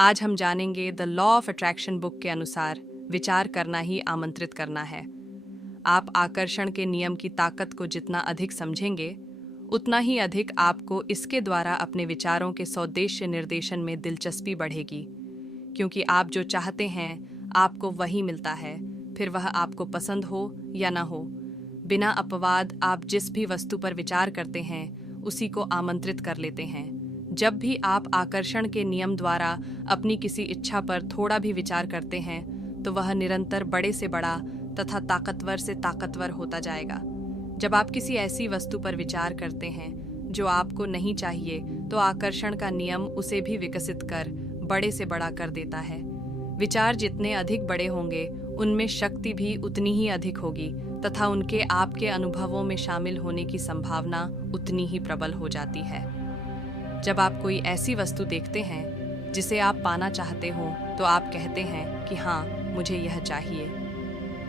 आज हम जानेंगे the law of attraction book के अनुसार विचार करना ही आमंत्रित करना है। आप आकर्षण के नियम की ताकत को जितना अधिक समझेंगे, उतना ही अधिक आपको इसके द्वारा अपने विचारों के सौदेश्य निर्देशन में दिलचस्पी बढ़ेगी, क्योंकि आप जो चाहते हैं आपको वही मिलता है, फिर वह आपको पसंद हो या ना हो। बिना अपवाद आप जिस भी वस्तु पर विचार करते हैं उसी को आमंत्रित कर लेते हैं। जब भी आप आकर्षण के नियम द्वारा अपनी किसी इच्छा पर थोड़ा भी विचार करते हैं तो वह निरंतर बड़े से बड़ा तथा ताकतवर से ताकतवर होता जाएगा। जब आप किसी ऐसी वस्तु पर विचार करते हैं जो आपको नहीं चाहिए तो आकर्षण का नियम उसे भी विकसित कर बड़े से बड़ा कर देता है। विचार जितने अधिक बड़े होंगे उनमें शक्ति भी उतनी ही अधिक होगी तथा उनके आपके अनुभवों में शामिल होने की संभावना उतनी ही प्रबल हो जाती है। जब आप कोई ऐसी वस्तु देखते हैं जिसे आप पाना चाहते हो तो आप कहते हैं कि हाँ, मुझे यह चाहिए।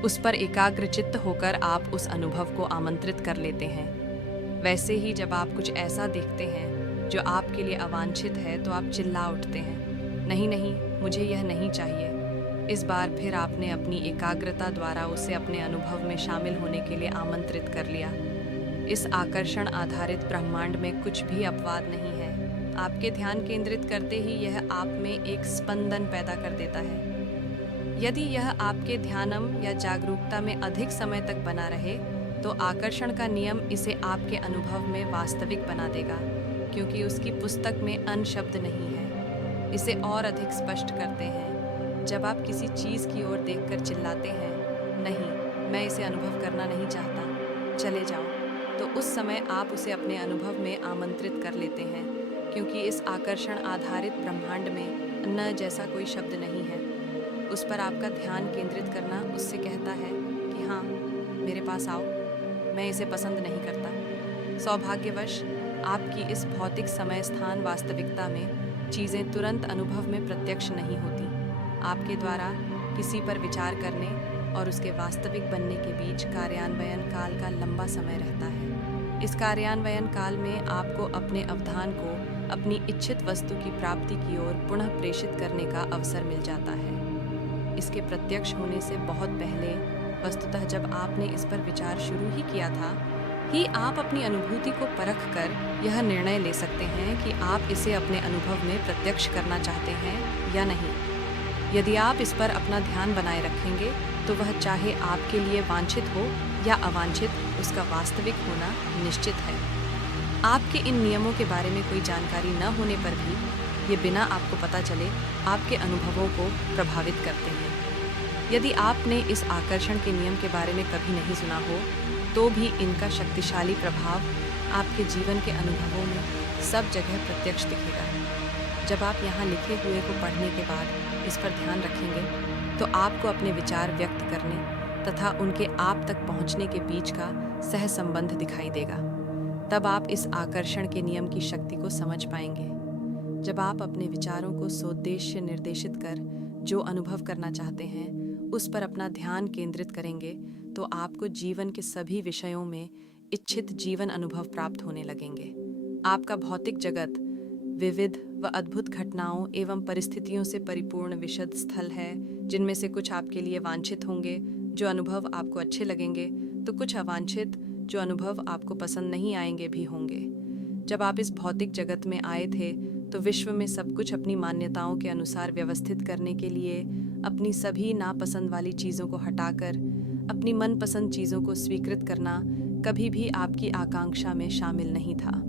उस पर एकाग्रचित्त होकर आप उस अनुभव को आमंत्रित कर लेते हैं। वैसे ही जब आप कुछ ऐसा देखते हैं जो आपके लिए अवांछित है तो आप चिल्ला उठते हैं, नहीं नहीं, मुझे यह नहीं चाहिए। इस बार फिर आपने अपनी एकाग्रता द्वारा उसे अपने अनुभव में शामिल होने के लिए आमंत्रित कर लिया। इस आकर्षण आधारित ब्रह्मांड में कुछ भी अपवाद नहीं है। आपके ध्यान केंद्रित करते ही यह आप में एक स्पंदन पैदा कर देता है। यदि यह आपके ध्यानम या जागरूकता में अधिक समय तक बना रहे तो आकर्षण का नियम इसे आपके अनुभव में वास्तविक बना देगा, क्योंकि उसकी पुस्तक में अन शब्द नहीं है। इसे और अधिक स्पष्ट करते हैं। जब आप किसी चीज़ की ओर देखकर चिल्लाते हैं, नहीं, मैं इसे अनुभव करना नहीं चाहता, चले जाओ, तो उस समय आप उसे अपने अनुभव में आमंत्रित कर लेते हैं, क्योंकि इस आकर्षण आधारित ब्रह्मांड में न जैसा कोई शब्द नहीं है। उस पर आपका ध्यान केंद्रित करना उससे कहता है कि हाँ, मेरे पास आओ, मैं इसे पसंद नहीं करता। सौभाग्यवश आपकी इस भौतिक समय स्थान वास्तविकता में चीज़ें तुरंत अनुभव में प्रत्यक्ष नहीं होती। आपके द्वारा किसी पर विचार करने और उसके वास्तविक बनने के बीच कार्यान्वयन काल का लंबा समय रहता है। इस कार्यान्वयन काल में आपको अपने अवधान को अपनी इच्छित वस्तु की प्राप्ति की ओर पुनः प्रेषित करने का अवसर मिल जाता है। इसके प्रत्यक्ष होने से बहुत पहले, वस्तुतः जब आपने इस पर विचार शुरू ही किया था, ही आप अपनी अनुभूति को परख कर यह निर्णय ले सकते हैं कि आप इसे अपने अनुभव में प्रत्यक्ष करना चाहते हैं या नहीं। यदि आप इस पर अपना ध्यान बनाए रखेंगे तो वह चाहे आपके लिए वांछित हो या अवांछित, उसका वास्तविक होना निश्चित है। आपके इन नियमों के बारे में कोई जानकारी न होने पर भी ये बिना आपको पता चले आपके अनुभवों को प्रभावित करते हैं। यदि आपने इस आकर्षण के नियम के बारे में कभी नहीं सुना हो तो भी इनका शक्तिशाली प्रभाव आपके जीवन के अनुभवों में सब जगह प्रत्यक्ष दिखेगा। जब आप यहाँ लिखे हुए को पढ़ने के बाद इस पर ध्यान रखेंगे तो आपको अपने विचार व्यक्त करने तथा उनके आप तक पहुँचने के बीच का सहसंबंध दिखाई देगा। तब आप इस आकर्षण के नियम की शक्ति को समझ पाएंगे। जब आप अपने विचारों को सोद्देश्य निर्देशित कर जो अनुभव करना चाहते हैं उस पर अपना ध्यान केंद्रित करेंगे तो आपको जीवन के सभी विषयों में इच्छित जीवन अनुभव प्राप्त होने लगेंगे। आपका भौतिक जगत विविध व अद्भुत घटनाओं एवं परिस्थितियों से परिपूर्ण विशद स्थल है, जिनमें से कुछ आपके लिए वांछित होंगे जो अनुभव आपको अच्छे लगेंगे, तो कुछ अवांछित जो अनुभव आपको पसंद नहीं आएंगे भी होंगे। जब आप इस भौतिक जगत में आए थे तो विश्व में सब कुछ अपनी मान्यताओं के अनुसार व्यवस्थित करने के लिए अपनी सभी नापसंद वाली चीज़ों को हटाकर अपनी मनपसंद चीज़ों को स्वीकृत करना कभी भी आपकी आकांक्षा में शामिल नहीं था।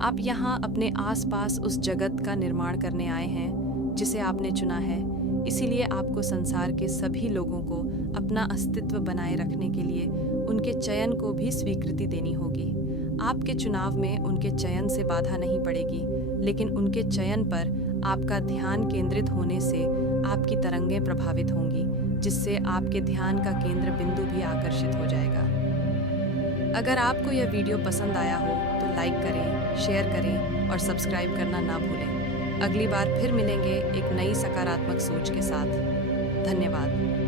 आप यहाँ अपने आसपास उस जगत का निर्माण करने आए हैं जिसे आपने चुना है। इसीलिए आपको संसार के सभी लोगों को अपना अस्तित्व बनाए रखने के लिए उनके चयन को भी स्वीकृति देनी होगी। आपके चुनाव में उनके चयन से बाधा नहीं पड़ेगी, लेकिन उनके चयन पर आपका ध्यान केंद्रित होने से आपकी तरंगें प्रभावित होंगी, जिससे आपके ध्यान का केंद्र बिंदु भी आकर्षित हो जाएगा। अगर आपको यह वीडियो पसंद आया हो तो लाइक करें, शेयर करें और सब्सक्राइब करना ना भूलें। अगली बार फिर मिलेंगे एक नई सकारात्मक सोच के साथ। धन्यवाद।